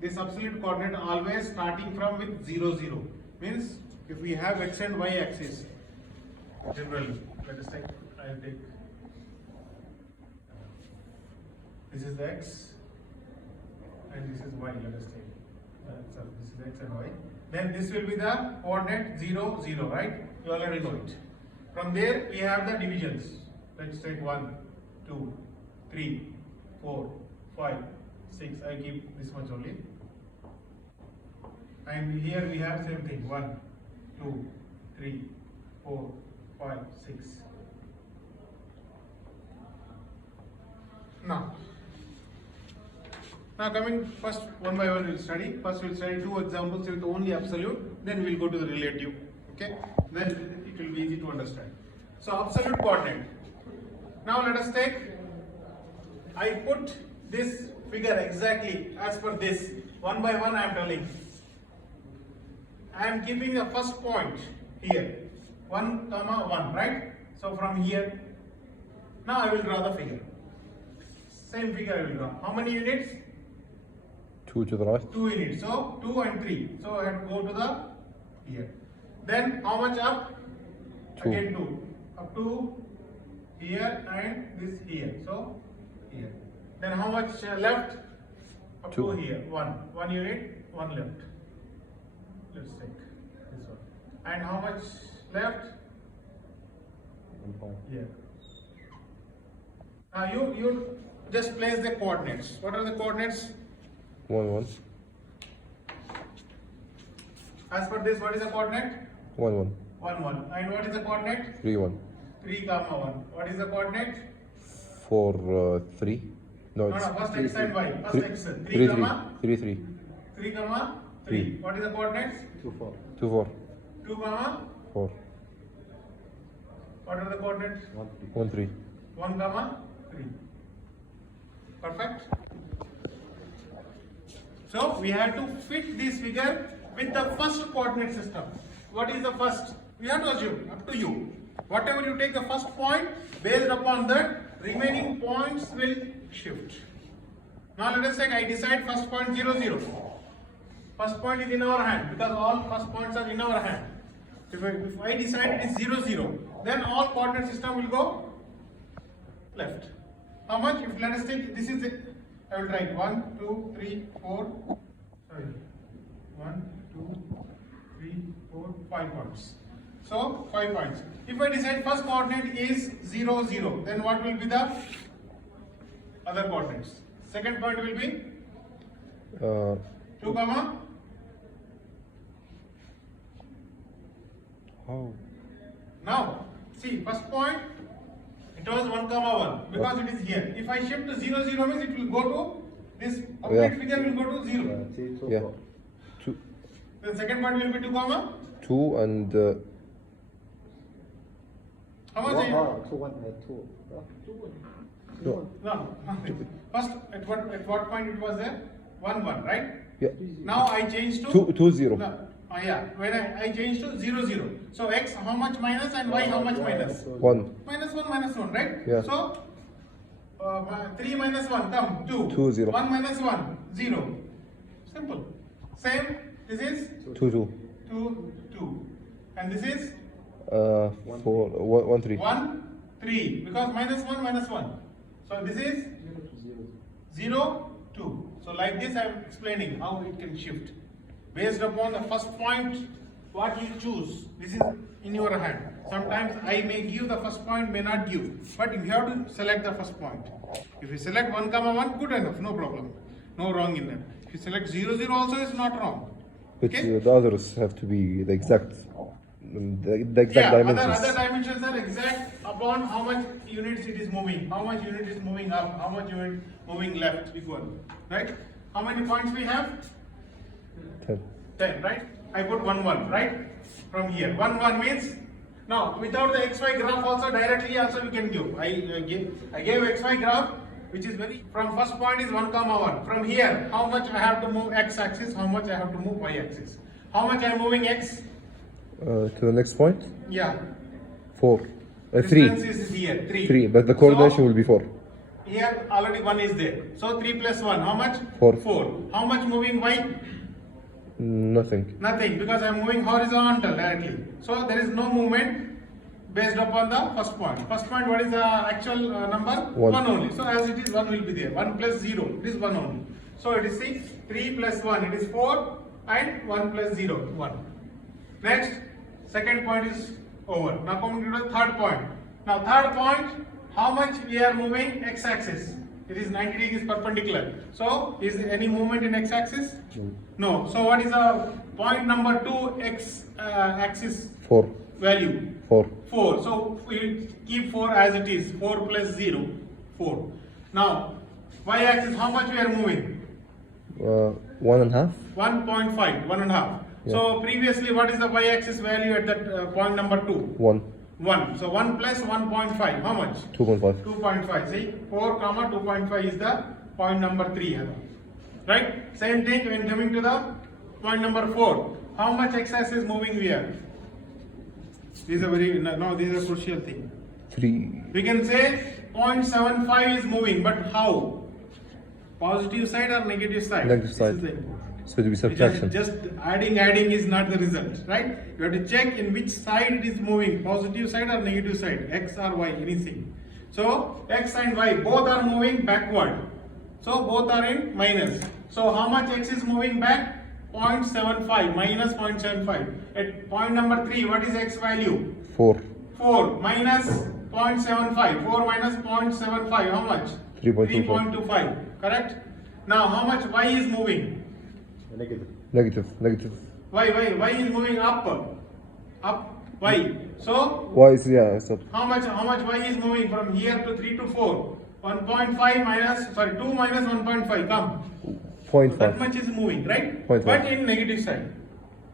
this absolute coordinate always starting from with 0, 0. Means if we have x and y axis, generally, let us take, I will take, this is the x and this is y, let us take. So this is x and y. Then this will be the coordinate 0, 0, right? You already know it. From there we have the divisions. Let's take 1, 2, 3, 4, 5, 6. I keep this much only. And here we have same thing. 1, 2, 3, 4, 5, 6. Now coming first one by one we'll study. First we'll study two examples with only absolute, then we'll go to the relative. Okay? Then it will be easy to understand. So absolute coordinate. Now let us take, I put this figure exactly as per this. One by one I am telling. I am keeping the first point here. 1, 1, right? So from here, now I will draw the figure. Same figure I will draw. How many units? 2 to the right. 2 units. So 2 and 3. So I have to go to the here. Then how much up? 2. Again 2. Up to here and this here. So here. Then how much left? Up 2. to here. 1. 1 unit, 1 left. Let's take this one. And how much left? Here. Now you just place the coordinates. What are the coordinates? 1, 1. As per this, what is the coordinate? 1, 1. 1, 1. And what is the coordinate? 3, 1. 3, 1. What is the coordinate? 4, 3. No, No, it's first x and y. First 3, x. 3, 3, 3. 3. 3, 3. 3, 3. What is the coordinates? 2, 4. 2, 4. 2, 4. what are the coordinates? 1, 3. 1, 3. Perfect. So we have to fit this figure with the first coordinate system. What is the first? We have to assume, up to you. Whatever you take the first point, based upon that, remaining points will shift. Now let us say I decide first point 0, 0. First point is in our hand because all first points are in our hand. If I decide it is 0, 0, then all coordinate system will go left. How much? If let us take this is it. I will write 1, 2, 3, 4. Sorry. 1, 2, 3, 4, 5 points. So 5 points. If I decide first coordinate is 0, 0, then what will be the other coordinates? Second point will be 2, How? Now, see, first point, it was 1, 1, because it is here. If I shift to 0, 0 means it will go to, this complete figure will go to 0. Yeah. 2. The second point will be 2, 2 and how much? no. No. First, at what point it was there? 1, 1, right? Yeah. Now I change to 2, 0. No. Yeah. When I change to 0, 0. So x how much minus and y how much minus? 1. Minus 1, right? Yeah. So 3 minus 1 come 2. 2, 0. 1 minus 1 0. Simple. Same. This is 2, 2. 2, 2. And this is 4, 1, 3. 1, 3. Because minus 1. So this is 0, 2. So like this I am explaining how it can shift. Based upon the first point, what you choose, this is in your hand. Sometimes I may give the first point, may not give. But you have to select the first point. If you select 1, 1, good enough, no problem. No wrong in that. If you select 0, 0 also is not wrong. But Okay? the others have to be the exact dimensions. Other dimensions are exact upon how much units it is moving, how much unit is moving up, how much unit moving left, equal. Right? How many points we have? 10. 10, right? I put 1, 1, right? From here. 1, 1 means, now without the XY graph also directly also we can give. I gave XY graph which is very, from first point is 1, 1. From here, how much I have to move X axis, how much I have to move Y axis. How much I am moving X? To the next point? Yeah. 4. 3. Distance is here, 3. 3, but the coordination So, will be 4. here already 1 is there. So 3 plus 1, how much? 4. 4. How much moving y? Nothing. Nothing, because I am moving horizontal directly. So there is no movement based upon the first point. First point, what is the actual number? 1 only. So as it is, 1 will be there. 1 plus 0, it is 1 only. So it is 6, 3 plus 1, it is 4, and 1 plus 0, 1. Next, second point is over. Now coming to the third point. Now third point, how much we are moving x-axis? It is 90 degrees perpendicular. So is there any movement in x-axis? No. So what is the point number 2 x-axis 4. value? 4. 4. So we keep 4 as it is. 4 plus 0, 4. Now y-axis, how much we are moving? 1.5. 1.5, 1.5. Yeah. So previously, what is the y-axis value at that point number 2? 1. 1. So 1 plus 1.5, how much? 2.5. 2.5. See, 4 comma 2.5 is the point number 3. Right? Same thing when coming to the point number 4. How much x-axis moving here? This is a very, no, this is a crucial thing. 3. We can say 0.75 is moving, but how? Positive side or negative side? Negative side. This is the important. So it will be subtraction. Just adding is not the result, right? You have to check in which side it is moving, positive side or negative side, x or y, anything. So x and y both are moving backward. So both are in minus. So how much x is moving back? 0.75, minus 0.75. At point number 3, what is x value? 4. 4 minus 0.75. 4 minus 0.75, how much? 3.25. 3.25, correct? Now how much y is moving? Negative. Y is moving up, y. So Y is, yeah, it's up. how much y is moving from here to 3 to 4? 1.5 minus, sorry, 2 minus 1.5, come. 0.5. That much is moving, right? 0.5. But in negative side.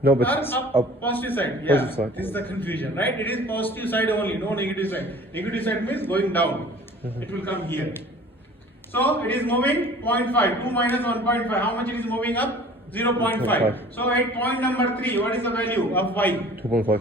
No, but Or it's up, up. positive side. Yeah, Positive side. this is the confusion, right? It is positive side only, no negative side. Negative side means going down. It will come here. So it is moving 0.5. 2 minus 1.5. How much it is moving up? 0.5. 0.5. So at point number 3, what is the value of y? 2.5.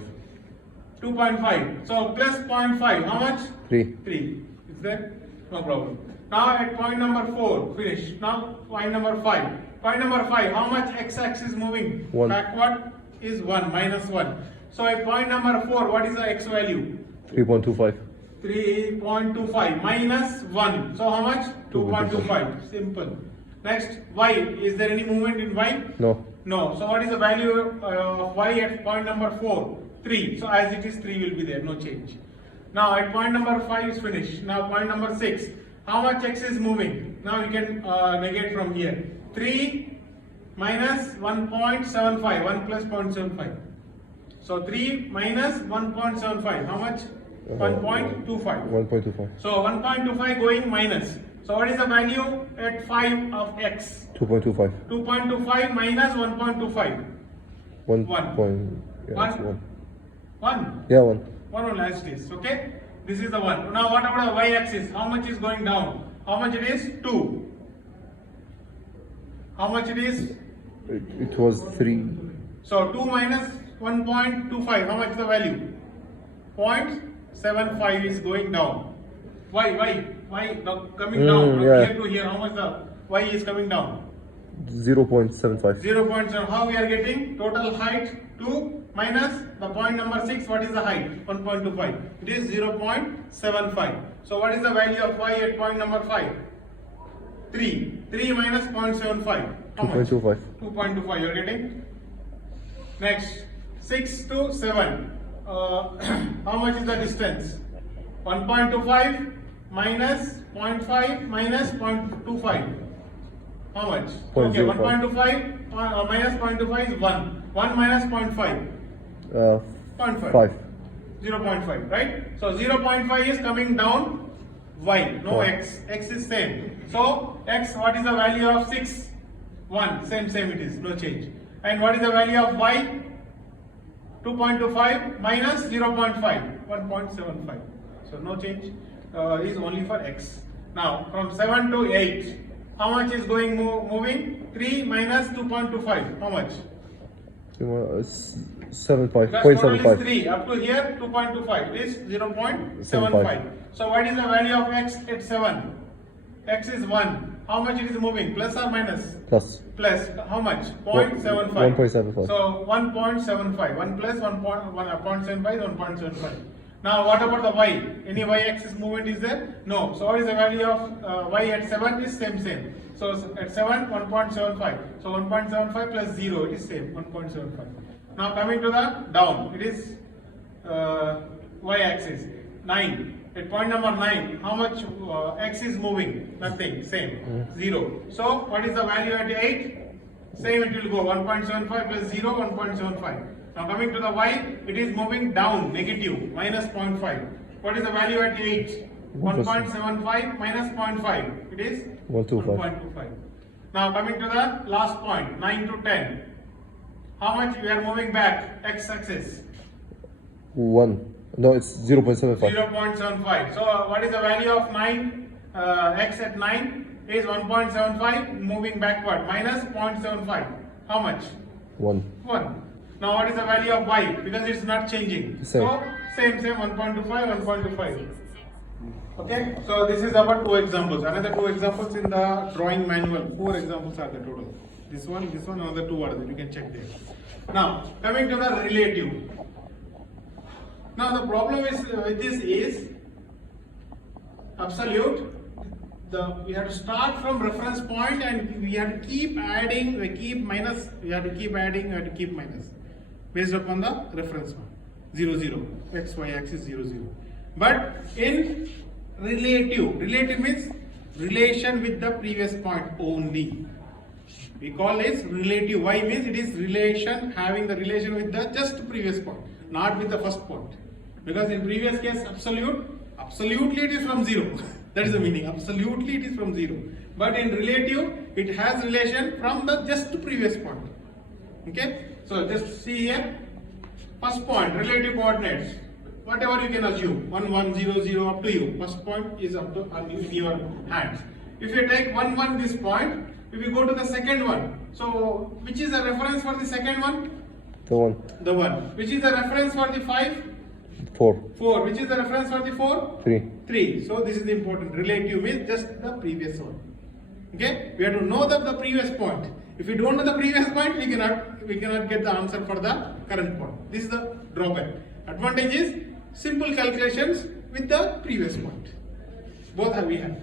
2.5. So plus 0.5. How much? 3. 3. Is that? No problem. Now at point number 4, finish. Now point number 5. Point number 5, how much x-axis moving? 1. Backward is 1, minus 1. So at point number 4, what is the x value? 3.25. 3.25 minus 1. So how much? 2.25. Simple. Next, y. Is there any movement in y? No. No. So what is the value of y at point number 4? 3. So as it is, 3 will be there, no change. Now at point number 5 is finished. Now point number 6. How much x is moving? Now you can negate from here. 3 minus 1.75. 1 plus 0.75. So 3 minus 1.75. How much? 1.25. 1.25. So 1.25 going minus. So what is the value at 5 of x? 2.25. 2.25 minus 1.25. 1. One. Yeah, One. it's 1. 1. Yeah, 1. 1 only as it is. Okay? This is the 1. Now what about the y-axis? How much is going down? How much it is? 2. How much it is? It was 3. So 2 minus 1.25. How much is the value? 0.75 is going down. Why? Now coming down from yeah. here to here. How much the y is coming down? 0.75. 0.7. How we are getting? Total height 2 minus the point number 6. What is the height? 1.25. It is 0.75. So what is the value of y at point number 5? 3. 3 minus 0.75. How much? 2.25. 2.25 you are getting. Next, 6 to 7. How much is the distance? 1.25 minus 0.5 minus 0.25. How much? Okay, 1.25 minus 0.25 is 1. 1 minus 0.5. 0.5. 5. 0.5, right? So 0.5 is coming down y, no x. X is same. So x, what is the value of 6? 1. Same it is, no change. And what is the value of y? 2.25 minus 0.5. 1.75. So no change. Is only for x. Now from 7 to 8, how much is going moving? 3 minus 2.25. How much? 7.5. Because total is 3. Up to here 2.25 is 0.75. So what is the value of x at 7? x is 1. How much it is moving? Plus or minus? Plus. Plus. How much? 0.75. 1.75. So 1.75. 1 plus 1.75 is 1.75. Now what about the y? Any y-axis movement is there? No. So what is the value of y at 7 is same. So at 7, 1.75. So 1.75 plus 0, it is same, 1.75. Now coming to the down, it is y-axis, 9. At point number 9, how much x is moving? Nothing, same, 0. So what is the value at 8? Same, it will go 1.75 plus 0, 1.75. Now coming to the y, it is moving down, negative, minus 0.5. What is the value at 8? 1.75 minus 0.5, it is 1.25. Now coming to the last point, 9 to 10. How much we are moving back, x-axis? 1. No, it's 0.75. 0.75. So what is the value of 9? X at 9 is 1.75, moving backward, minus 0.75. How much? 1. 1. Now what is the value of y? Because it's not changing. Same. So same, 1.25, 1.25. Okay, so this is about 2 examples. Another 2 examples in the drawing manual. 4 examples are the total. This one, another 2 are there. You can check there. Now, coming to the relative. Now the problem is with this is absolute. We have to start from reference point and we have to keep adding, we keep minus, we have to keep adding, we have to keep minus. Based upon the reference one. 0, 0. X, y axis 0, 0. But in relative means relation with the previous point only. We call this relative. Y means it is relation, having the relation with the just previous point, not with the first point. Because in previous case absolutely it is from 0. That is the meaning. Absolutely it is from 0. But in relative, it has relation from the just previous point. Okay? So just see here. First point, relative coordinates. Whatever you can assume, 1, 1, 0, 0, up to you. First point is up to in your hands. If you take 1, 1 this point, if you go to the second one, so which is the reference for the second one? The 1. The 1. Which is the reference for the 5? 4. 4. Which is the reference for the 4? 3. 3. So this is the important. Relative means just the previous one. Okay? We have to know the previous point. If we don't know the previous point, we cannot get the answer for the current point. This is the drawback. Advantage is simple calculations with the previous point. Both we have.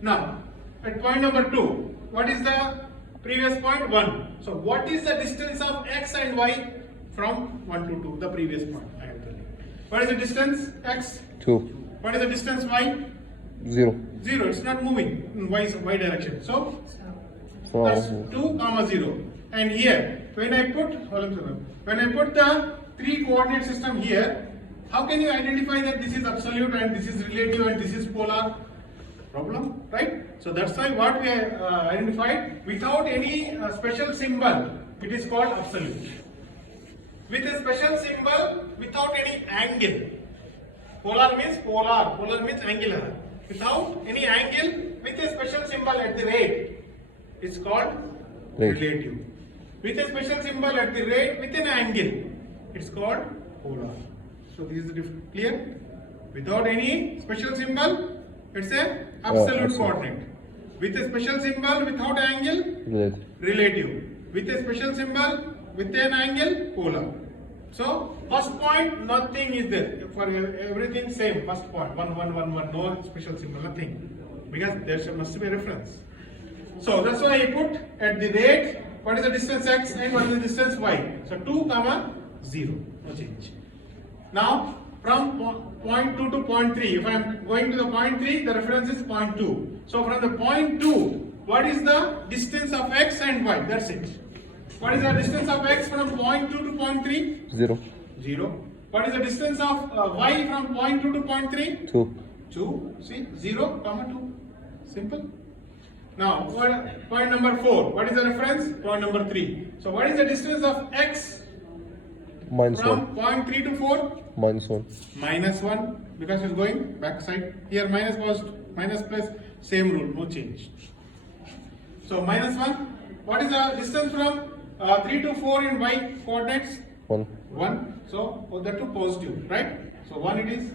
Now, at point number 2, what is the previous point? 1. So what is the distance of x and y from 1 to 2? The previous point I am telling you. What is the distance x? 2. What is the distance y? 0. 0. It's not moving in y direction. So that's 2, 0. And here, when I put the 3 coordinate system here, how can you identify that this is absolute and this is relative and this is polar? Problem, right? So that's why what we identified, without any special symbol, it is called absolute. With a special symbol, without any angle. Polar means angular. Without any angle, with a special symbol at the rate, it's called relative. With a special symbol at the rate with an angle, it's called polar. So this is clear? Without any special symbol, it's a absolute coordinate. With a special symbol without angle, relative. With a special symbol with an angle, polar. So first point, nothing is there. For everything same. First point, 1, 1, 1, 1. No special symbol, nothing. Because there must be a reference. So that's why I put at the rate, what is the distance x and what is the distance y. So 2, 0. No change. Now from point 2 to point 3, if I am going to the point 3, the reference is point 2. So from the point 2, what is the distance of x and y? That's it. What is the distance of x from point 2 to point 3? 0. 0. What is the distance of y from point 2 to point 3? 2. 2. See, 0, 2. Simple. Now, point number 4. What is the reference? Point number 3. So, what is the distance of x Minus from 1. point 3 to 4? Minus 1. Minus 1, because it's going back side. Here minus was minus plus, same rule, no change. So, minus 1. What is the distance from 3 to 4 in y coordinates? 1. 1. So, that to positive, right? So, 1 it is.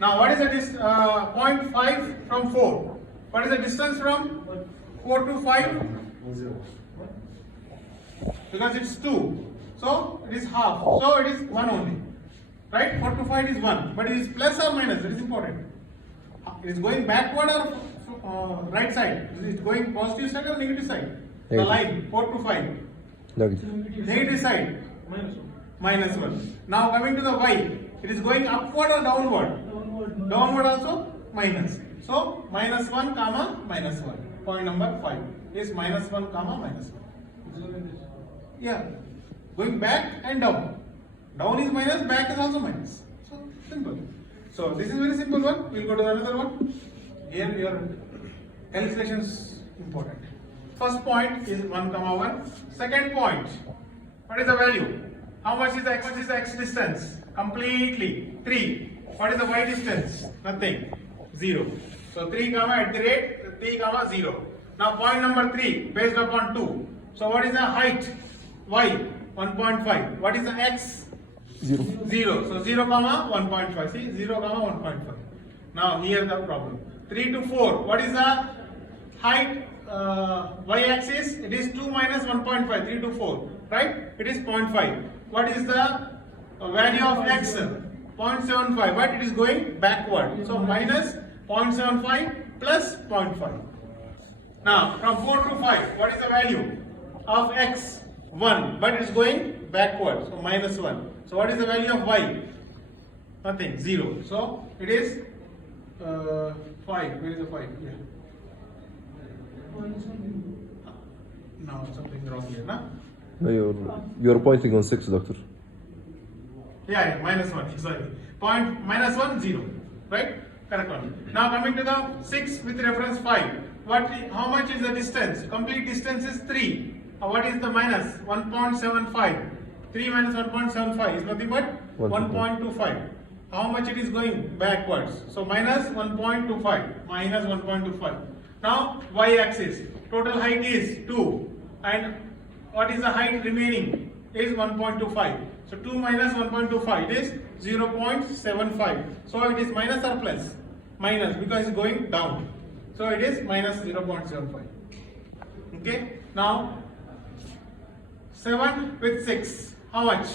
Now, what is the 0.5 from 4? What is the distance from 4 to 5? Because it's 2. So it is half. So it is 1 only. Right? 4 to 5 is 1. But it is plus or minus. It is important. It is going backward or right side? Is it going positive side or negative side? The line 4 to 5. Negative side. Minus 1. Now coming to the y. It is going upward or downward? Downward also minus. So minus 1 comma minus 1. Point number 5 is minus 1 comma minus 1. Yeah. Going back and down. Down is minus, back is also minus. So simple. So this is very simple one. We'll go to another one. Here your calculations important. First point is 1 comma 1. Second point. What is the value? How much is the x distance? Completely 3. What is the y distance? Nothing. 0. So 3 comma at the rate 3 comma 0. Now point number 3 based upon 2. So what is the height? Y 1.5. What is the x? 0. 0. So 0 comma 1.5. See 0 comma 1.5. Now here the problem. 3 to 4. What is the height? Y-axis? It is 2 minus 1.5. 3 to 4. Right? It is 0.5. What is the value of x? 0.75. But it is going backward. So minus 0.75 plus 0.5. Now from 4 to 5. What is the value of x? 1. But it is going backward. So minus 1. So what is the value of y? Nothing. 0. So it is 5. Where is the 5? Yeah. No, something wrong here, no? No, you're pointing on 6, doctor. Yeah, minus 1. Sorry. Point minus 1, 0. Right? Correct one. Now coming to the 6 with reference 5. How much is the distance? Complete distance is 3. What is the minus? 1.75. 3 minus 1.75 is nothing but 1.25. How much it is going backwards? So minus 1.25. Minus 1.25. Now y-axis. Total height is 2. And what is the height remaining? Is 1.25. So 2 minus 1.25 it is 0.75. So it is minus or plus? Minus because it's going down. So it is minus 0.75. Okay. Now 7 with 6. How much?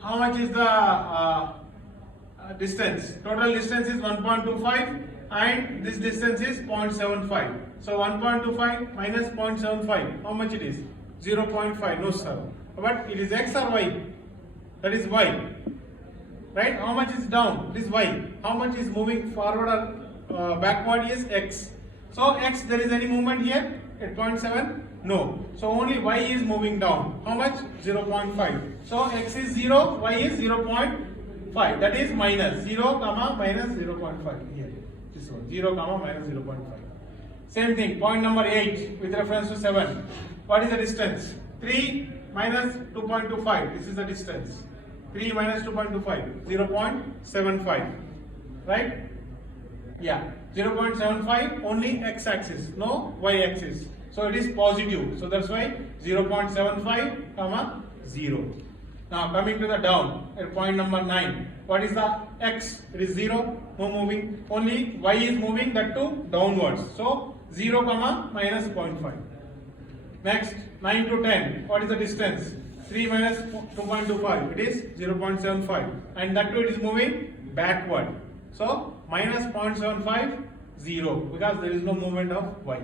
How much is the distance? Total distance is 1.25 and this distance is 0.75. So 1.25 minus 0.75. How much it is? 0.5. No sir. But it is x or y? That is y. Right? How much is down? It is y. How much is moving forward or backward is x. So x, there is any movement here at 0.7? No. So only y is moving down. How much? 0.5. So x is 0, y is 0.5. That is minus 0 comma minus 0.5. Here. This one. 0 comma minus 0.5. Same thing. Point number 8 with reference to 7. What is the distance? 3 minus 2.25. This is the distance. 3 minus 2.25. 0.75. Right? Yeah. 0.75 only x-axis. No y-axis. So it is positive. So that's why 0.75 comma 0. Now coming to the down at point number 9. What is the x? It is 0. No moving. Only y is moving, that too downwards. So 0 comma minus 0.5. Next 9 to 10. What is the distance? 3 minus 2.25. It is 0.75. And that too it is moving backward. So minus 0.75 0 because there is no movement of y.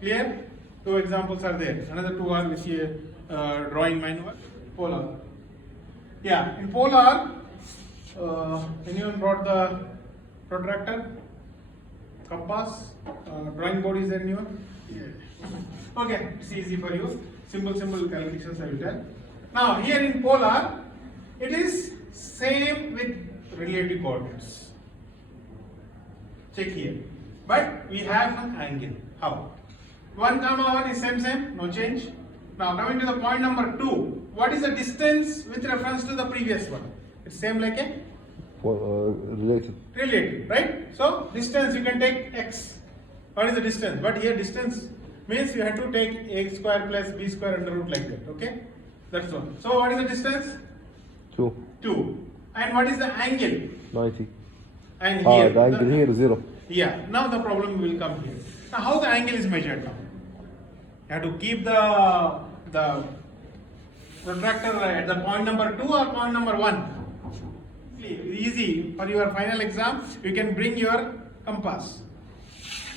Clear? 2 examples are there. Another 2 are with a drawing manual. Polar. Yeah, in polar, anyone brought the protractor, compass, drawing board is there anyone? Yeah. Okay, it's easy for you. Simple calculations I will tell. Now here in polar, it is same with relative coordinates. Check here. But we have an angle. How? 1 comma 1 is same, no change. Now coming to the point number 2, what is the distance with reference to the previous one? It's same like a? Related. Related, right? So distance you can take x. What is the distance? But here distance means you have to take a square plus b square under root like that, okay? That's one. So what is the distance? 2. 2. And what is the angle? 90. And here? The angle here is 0. Yeah, now the problem will come here. Now how the angle is measured now? You have to keep the protractor at the point number 2 or point number 1. Easy, for your final exam, you can bring your compass.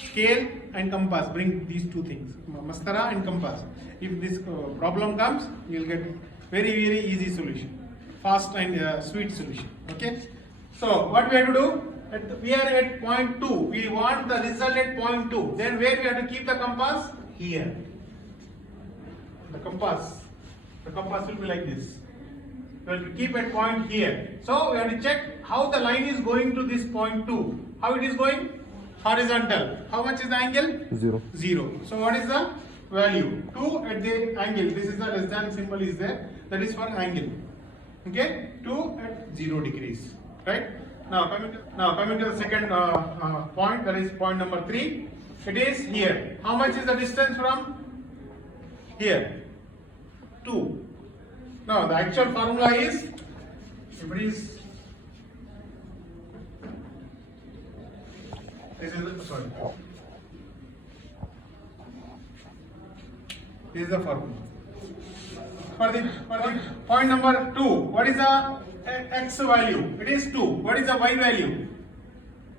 Scale and compass, bring these two things, mascara and compass. If this problem comes, you will get very easy solution, fast and sweet solution. Okay. So what we have to do? We are at point 2. We want the result at point 2. Then where we have to keep the compass? Here. The compass will be like this. We have to keep at point here. So we have to check how the line is going to this point 2. How it is going? Horizontal. How much is the angle? 0. 0. So what is the value? 2 at the angle. This is the less than symbol is there. That is for angle. Okay? 2 at 0 degrees. Right? Now coming to the second point, that is point number 3. It is here. How much is the distance from here? 2. Now the actual formula is, if it is, this is the formula. For the point number 2, what is the x value? It is 2. What is the y value?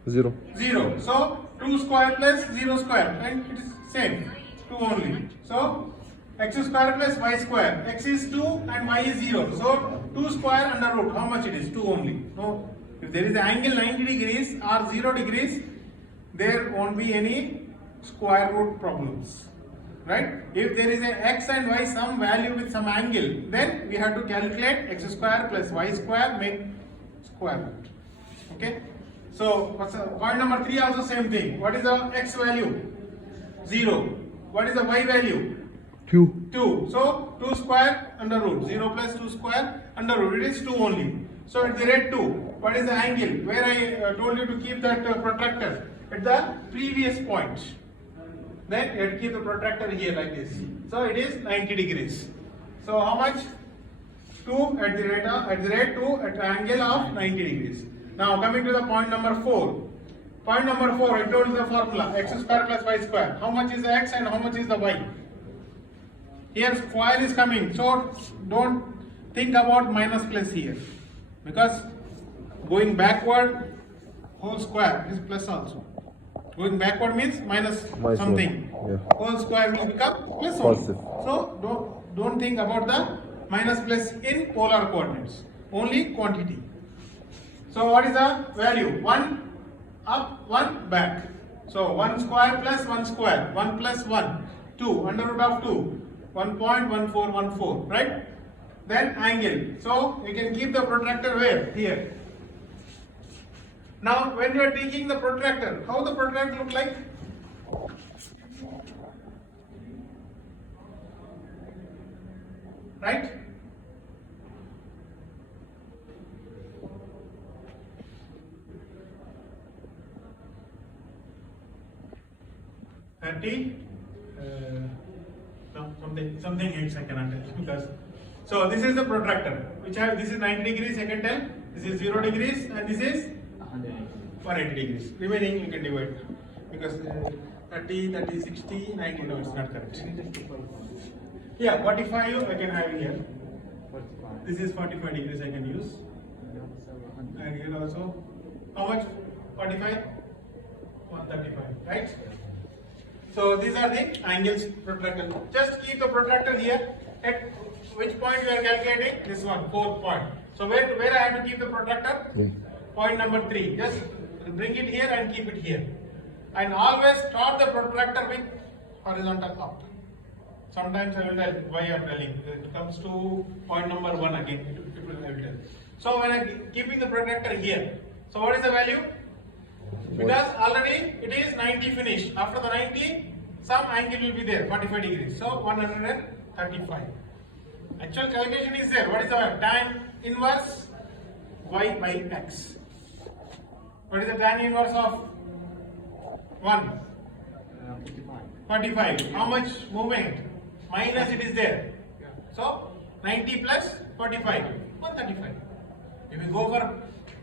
0. 0. So 2 square plus 0 square, and it is same, 2 only. So x square plus y square. X is 2 and y is 0. So 2 square under root. How much it is? 2 only. No. If there is an angle 90 degrees or 0 degrees, there won't be any square root problems. Right? If there is a x and y some value with some angle, then we have to calculate x square plus y square, make square root. Okay? So what's point number 3 also same thing. What is the x value? 0. What is the y value? 2. 2. So 2 square under root. 0 plus 2 square under root. It is 2 only. So at the rate 2. What is the angle? Where I told you to keep that protractor at the previous point. Then you have to keep the protractor here like this. So it is 90 degrees. So how much? 2 at the rate 2 at an angle of 90 degrees. Now coming to the point number 4. Point number 4, I told you the formula x square plus y square. How much is the x and how much is the y? Here square is coming, so don't think about minus plus here, because going backward whole square is plus also. Going backward means minus something. Yeah. Whole square will become plus Positive. only. So don't think about the minus plus in polar coordinates, only quantity. So what is the value? 1 up, 1 back. So 1 square plus 1 square, 1 plus 1, 2, under root of 2, 1.1414, right? Then angle. So you can keep the protractor where? Here. Now when you are taking the protractor, how the protractor look like? Right? No, something else I cannot tell because. So this is the protractor, this is 90 degrees. I can tell this is 0 degrees and this is 180 degrees. Remaining you can divide because 30, 30, 60, 90. No, it's not correct. Yeah, 45 I can have here. This is 45 degrees I can use. And here also, how much? 45, 135, right? So these are the angles protractor. Just keep the protractor here. At which point we are calculating? This one, 4th point. So where I have to keep the protractor? Point number 3. Just bring it here and keep it here. And always start the protractor with horizontal up. Sometimes I will tell why I am telling. It comes to point number 1 again. It will tell. So when I am keeping the protractor here, so what is the value? Because already it is 90 finished. After the 90, some angle will be there, 45 degrees. So 135. Actual calculation is there. What is the tan inverse y by x? What is the tan inverse of 1? 45. How much movement? Minus it is there. So 90 plus 45, 135. If you go for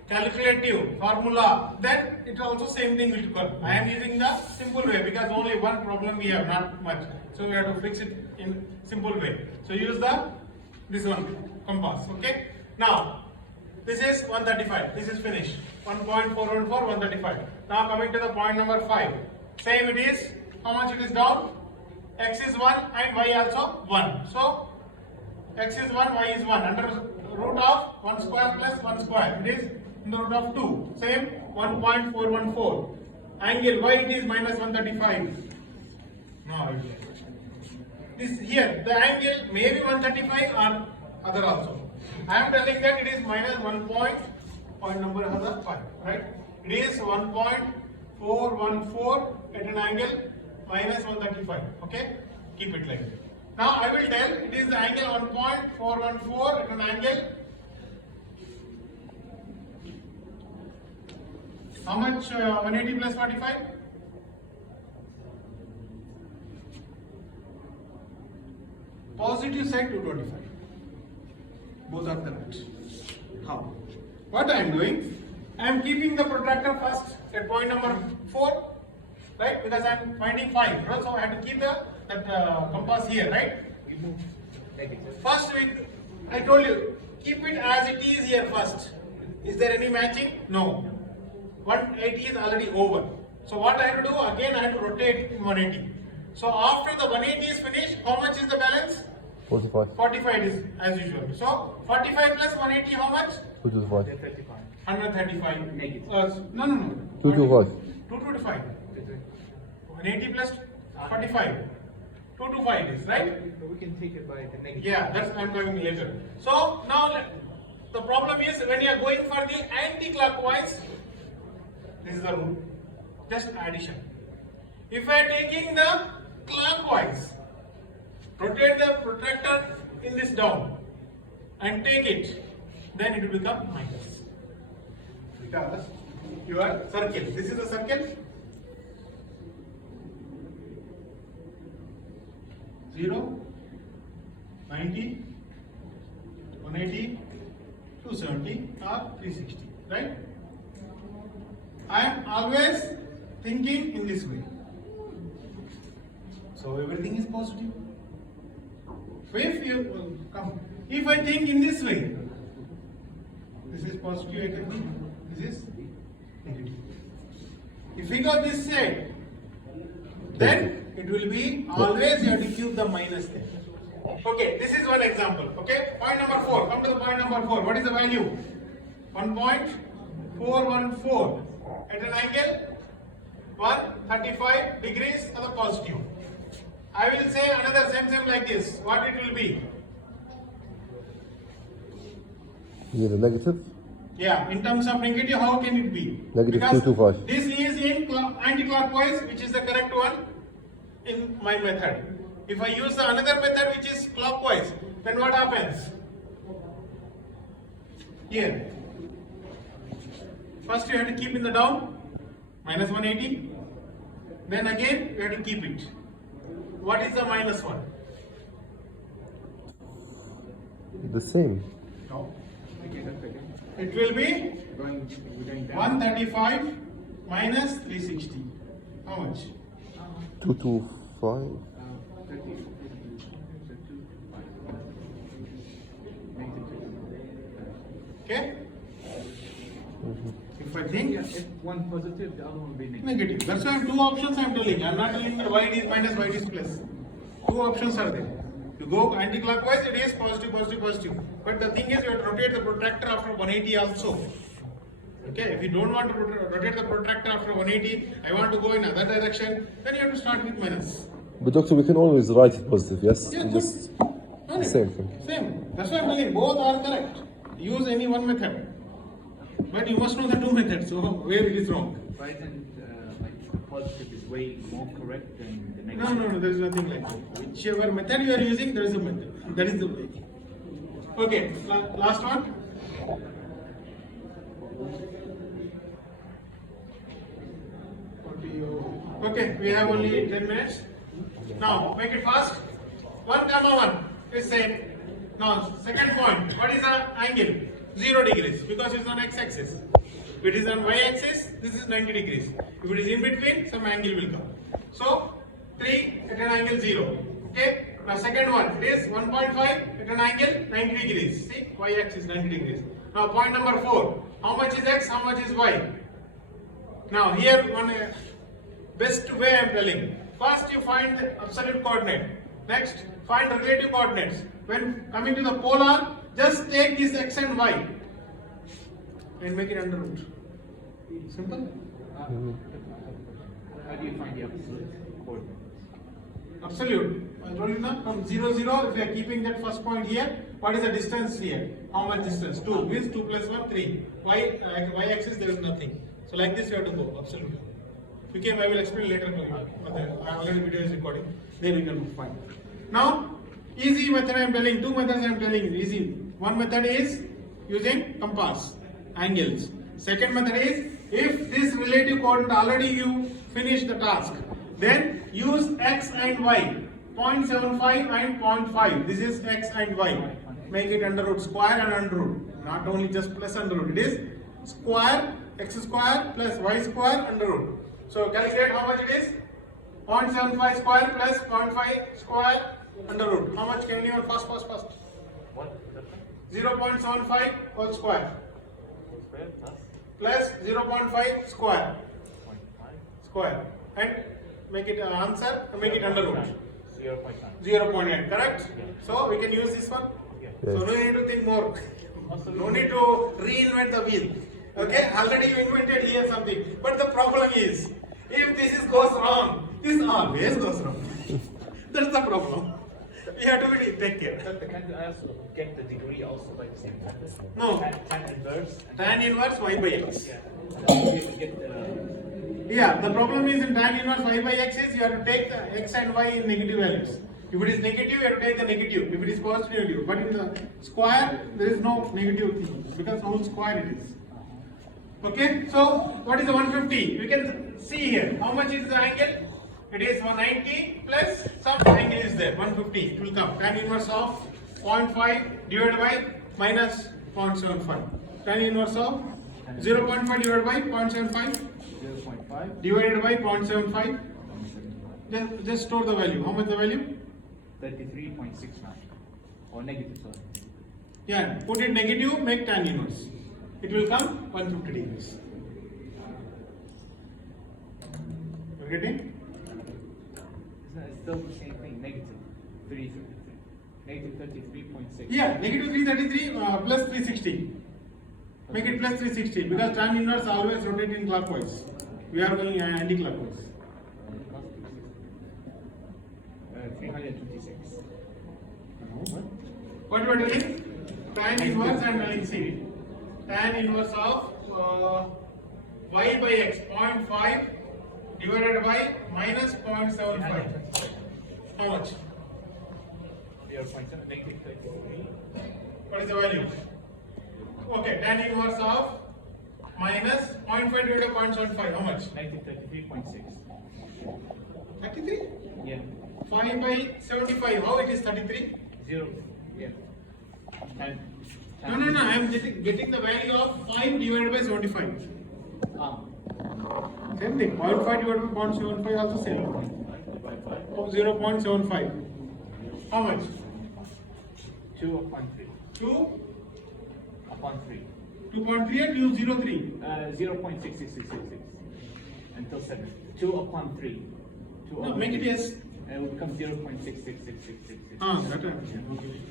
calculative formula, then it also same thing will occur. I am using the simple way because only one problem we have, not much. So we have to fix it in simple way. So use this one compass. Okay. Now this is 135. This is finished. 1.414, 135. Now coming to the point number 5. Same it is. How much it is down? X is 1 and Y also 1. So X is 1, Y is 1. Under root of 1 square plus 1 square. It is under root of 2. Same 1.414. Angle Y it is minus 135. No. This here the angle may be 135 or other also. I am telling that it is minus 1 point number 5, right? It is 1.414 at an angle minus 135. Okay, keep it like that. Now I will tell it is the angle 1.414 at an angle. How much 180 plus 45? Positive side 225. Both are correct. How? What I am doing? I am keeping the protractor first at point number 4, right? Because I am finding 5. Right? So I have to keep that compass here, right? First, I told you, keep it as it is here first. Is there any matching? No. 180 is already over. So what I have to do? Again, I have to rotate in 180. So after the 180 is finished, how much is the balance? 45. 45 is as usual. So 45 plus 180, how much? 225. 135. Negative. No. 225. 225. 180 plus 45. 225 is right. We can take it by the negative. Yeah, that's I'm coming later. So now the problem is when you are going for the anti-clockwise, this is the rule. Just addition. If I am taking the clockwise, rotate the protractor in this down and take it, then it will become minus. Because your circle. This is a circle. 0, 90, 180, 270 or 360, right? I am always thinking in this way. So everything is positive. So if you come, if I think in this way, this is positive, I can think. This is negative. If we go this side, then it will be always you have to keep the minus there. Okay, this is one example. Okay, point number 4. Come to the point number 4. What is the value? 1.414 at an angle 135 degrees to the positive. I will say another same like this. What it will be? Yeah, the negative? Yeah, in terms of negative, how can it be? Negative Because 225. this is in anti-clockwise, which is the correct one in my method. If I use the another method which is clockwise, then what happens? Here. First you have to keep in the down, minus 180. Then again you have to keep it. What is the minus one? The same. No. Again. It will be Going down. 135 minus 360. How much? 225. 30. Okay? If I think If one positive, the other one will be negative. negative. That's why I have two options I am telling. I am not telling that y it is minus, y it is plus. Two options are there. You go anti-clockwise, it is positive. But the thing is, you have to rotate the protractor after 180 also. Okay, if you don't want to rotate the protractor after 180, I want to go in other direction, then you have to start with minus. But doctor, we can always write it positive, yes? Yeah, Just good. the same thing. Same. That's why I'm telling both are correct. Use any one method. But you must know the two methods, so where it is wrong. Why isn't like the positive is way more correct than the negative? No, there is nothing like that. Whichever method you are using, there is a method. That is the way. Okay, last one. Okay, we have only 10 minutes. Now, make it fast. 1, 1 is same. Now, second point. What is the angle? 0 degrees because it's on x-axis. If it is on y-axis, this is 90 degrees. If it is in between, some angle will come. So 3 at an angle 0. Okay. Now second one, it is 1.5 at an angle 90 degrees. See, y-axis 90 degrees. Now point number 4. How much is x? How much is y? Now here one best way I am telling. First you find the absolute coordinate. Next find the relative coordinates. When coming to the polar, just take this x and y and make it under root. Simple. How do you find the absolute coordinates? Absolute. I told you now from 0, 0, if you are keeping that first point here, what is the distance here? How much distance? 2. Means 2 plus 1, 3. Y-axis there is nothing. So like this you have to go. Absolute. Okay, I will explain later to you. I already video is recording. Then you can find. Now, easy method I am telling. 2 methods I am telling you. Easy. One method is using compass, angles. Second method is, if this relative coordinate already you finish the task, then use x and y. 0.75 and 0.5. This is x and y. Make it under root, square and under root. Not only just plus under root. It is square, x square plus y square under root. So calculate how much it is. 0.75 square plus 0.5 square under root. How much can you first? What? 0.75 whole square plus 0.5 square and make it answer, make it under root. 0.8, correct? So we can use this one. So no need to think more. No need to reinvent the wheel. Okay, already you invented here something. But the problem is, if this goes wrong, this always goes wrong. That's the problem. You have to take care. Can you also get the degree also by the same time? No. Tan inverse. Tan inverse y by x. Get the Yeah, the problem is in tan inverse y by x is you have to take the x and y in negative values. If it is negative, you have to take the negative. If it is positive, negative. But in the square, there is no negative thing because whole square it is. Okay, so what is the 150? We can see here. How much is the angle? It is 190 plus some angle is there. 150. It will come. Tan inverse of 0.5 divided by minus 0.75. Tan inverse of 0.5 divided by 0.75. 0.5 divided by 0.75. Just store the value. How much the value? 33.69 or negative, sorry. Yeah, put it negative, make tan inverse. It will come 150 degrees. You getting? It's still the same thing, negative 33.6. Yeah, negative 333 plus 360. Make it plus 360 because tan inverse always rotating clockwise. We are going anti-clockwise. 326. What you are doing? Tan inverse and line C. Tan inverse of y by x 0.5 divided by minus 0.75. How much? 0.7, negative 33. What is the value? Okay, tan inverse of minus 0.5 divided by 0.75. How much? Negative 33.6. 33? Yeah. 5 by 75. How it is 33? 0. Yeah. And No. I am getting the value of 5 divided by 75. Same thing. 0.5 divided by 0.75 also same. Of 0.75. How much? 2 upon 3. 2 Upon 3. 2.3 and use 0.3. 0.6666 until 7. 2 upon 3. 2 No, upon make it 3. yes. It will become 0.66666. That okay.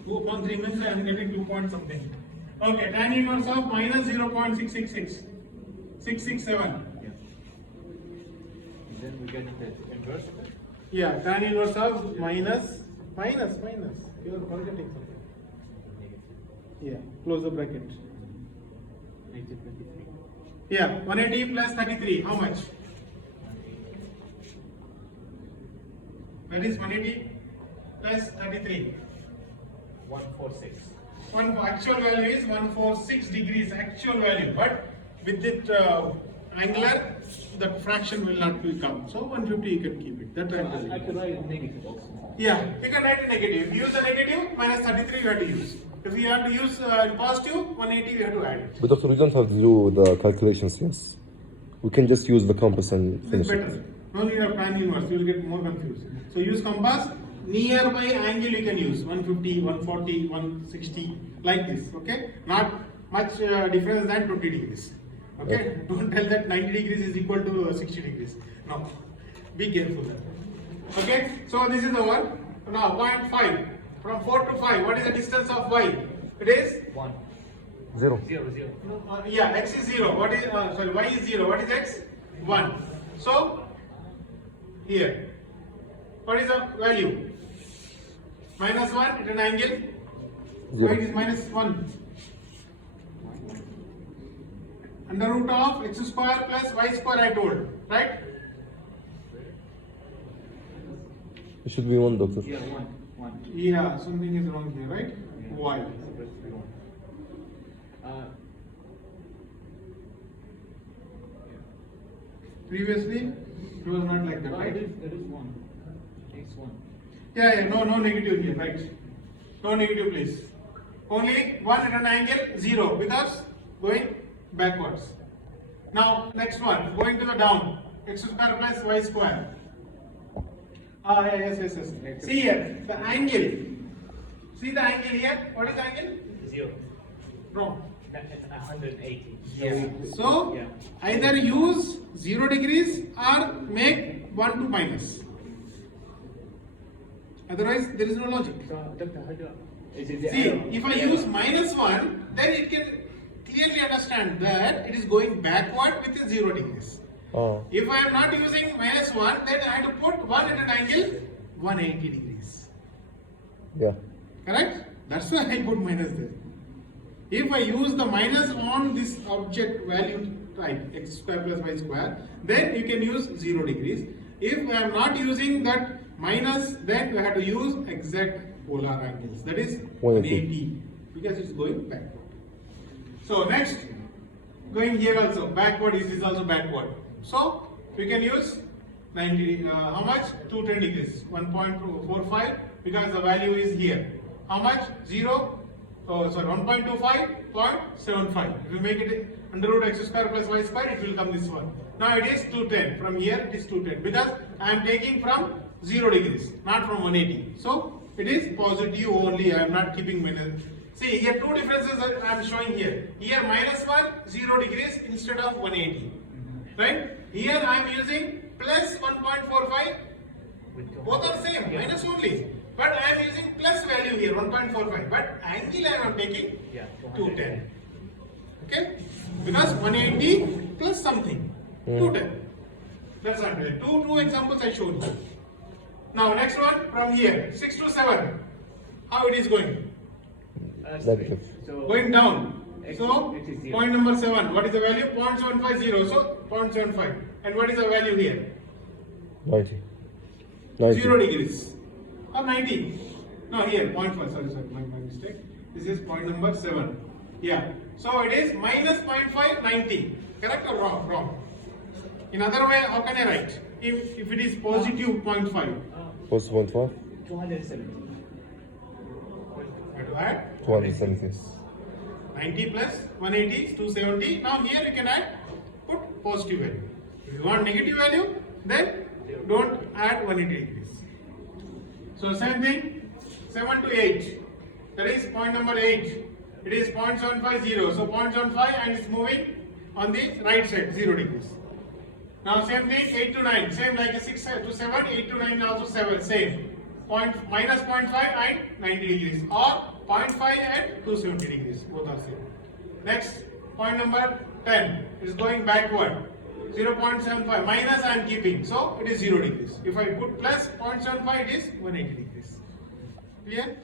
2 upon 3 means I am getting 2 point something. Okay, tan inverse of minus 0.666. 667. Yeah. And then we get the inverse of it. Yeah, tan inverse of minus. You are forgetting something. Yeah, close the bracket. Negative 23. Yeah, 180 plus 33. How much? That is 180 plus 33. 146. Actual value is 146 degrees. Actual value, but with it angular, that fraction will not become. So 150 you can keep it. That I could write negative also. Yeah, you can write a negative. If you use a negative, minus 33 you have to use. If you have to use positive, 180 you have to add it. But doctor, we don't have to do the calculations, yes? We can just use the compass and This finish is it. better. No need of tan inverse, you will get more confused. So use compass, nearby angle you can use, 150, 140, 160, like this, okay? Not much difference than 20 degrees. Okay? Don't tell that 90 degrees is equal to 60 degrees. No. Be careful. Okay? So this is our, now 0.5. From 4 to 5, what is the distance of y? It is? 1. 0. 0, 0. Yeah, x is 0. What is, sorry, y is 0. What is x? 1. So, here, what is the value? Minus 1 at an angle. 0. Why it is minus 1? Under root of x square plus y square I told, right? It should be 1, doctor. Yeah, 1. 1. Yeah, something is wrong here, right? Y. Supposed to be 1. Previously, it was not like that, No, right? it is 1. It's 1. Yeah, no negative here, right? No negative, please. Only 1 at an angle, 0, because going backwards. Now, next one, going to the down, x square plus y square. Yes. See here, the angle. See the angle here? What is the angle? 0. Wrong. That's 180. Yeah. So, Yeah. either use 0 degrees or make 1 to minus. Otherwise, there is no logic. So, Dr. how do is it the See, arrow? if I use minus 1, then it can clearly understand that it is going backward with 0 degrees. Oh. If I am not using minus 1, then I have to put 1 at an angle 180 degrees. Yeah. Correct? That's why I put minus there. If I use the minus on this object value type, x square plus y square, then you can use 0 degrees. If I am not using that minus, then we have to use exact polar angles. That is 180 because it's going backward. So next, going here also, backward is also backward. So we can use 90, how much? 210 degrees, 1.45 because the value is here. How much? 1.25, 0.75. If you make it under root x square plus y square, it will come this one. Now it is 210. From here it is 210 because I am taking from 0 degrees, not from 180. So it is positive only. I am not keeping minus. See here two differences I am showing here. Here minus 1, 0 degrees instead of 180. Right? Here I am using plus 1.45. Both are same, minus only. But I am using plus value here, 1.45. But angle I am taking 210. Okay? Because 180 plus something. 210. That's not right. Two examples I showed you. Now next one from here, 6 to 7. How it is going? Negative. So, Going down. So it is 0. point number 7. What is the value? 0.750. So 0.75. And what is the value here? 90. 0 degrees. Or 90. No, here, 0.5. Sorry, my mistake. This is point number 7. Yeah. So it is minus 0.5, 90. Correct or wrong? Wrong. In other way, how can I write? If it is positive 0.5. What's 1.5? 270. I have to add 270. 90 plus 180 is 270. Now here you can add, put positive value. If you want negative value, then don't add 180 degrees. So same thing, 7 to 8. That is point number 8. It is 0.750. So 0.75 and it's moving on the right side, 0 degrees. Now same thing, 8 to 9. Same like 6 to 7, 8 to 9 also 7. Same. Minus 0.5 and 90 degrees. Or 0.5 and 270 degrees. Both are same. Next, point number 10. It is going backward. 0.75 minus I am keeping. So it is 0 degrees. If I put plus 0.75, it is 180 degrees. Clear?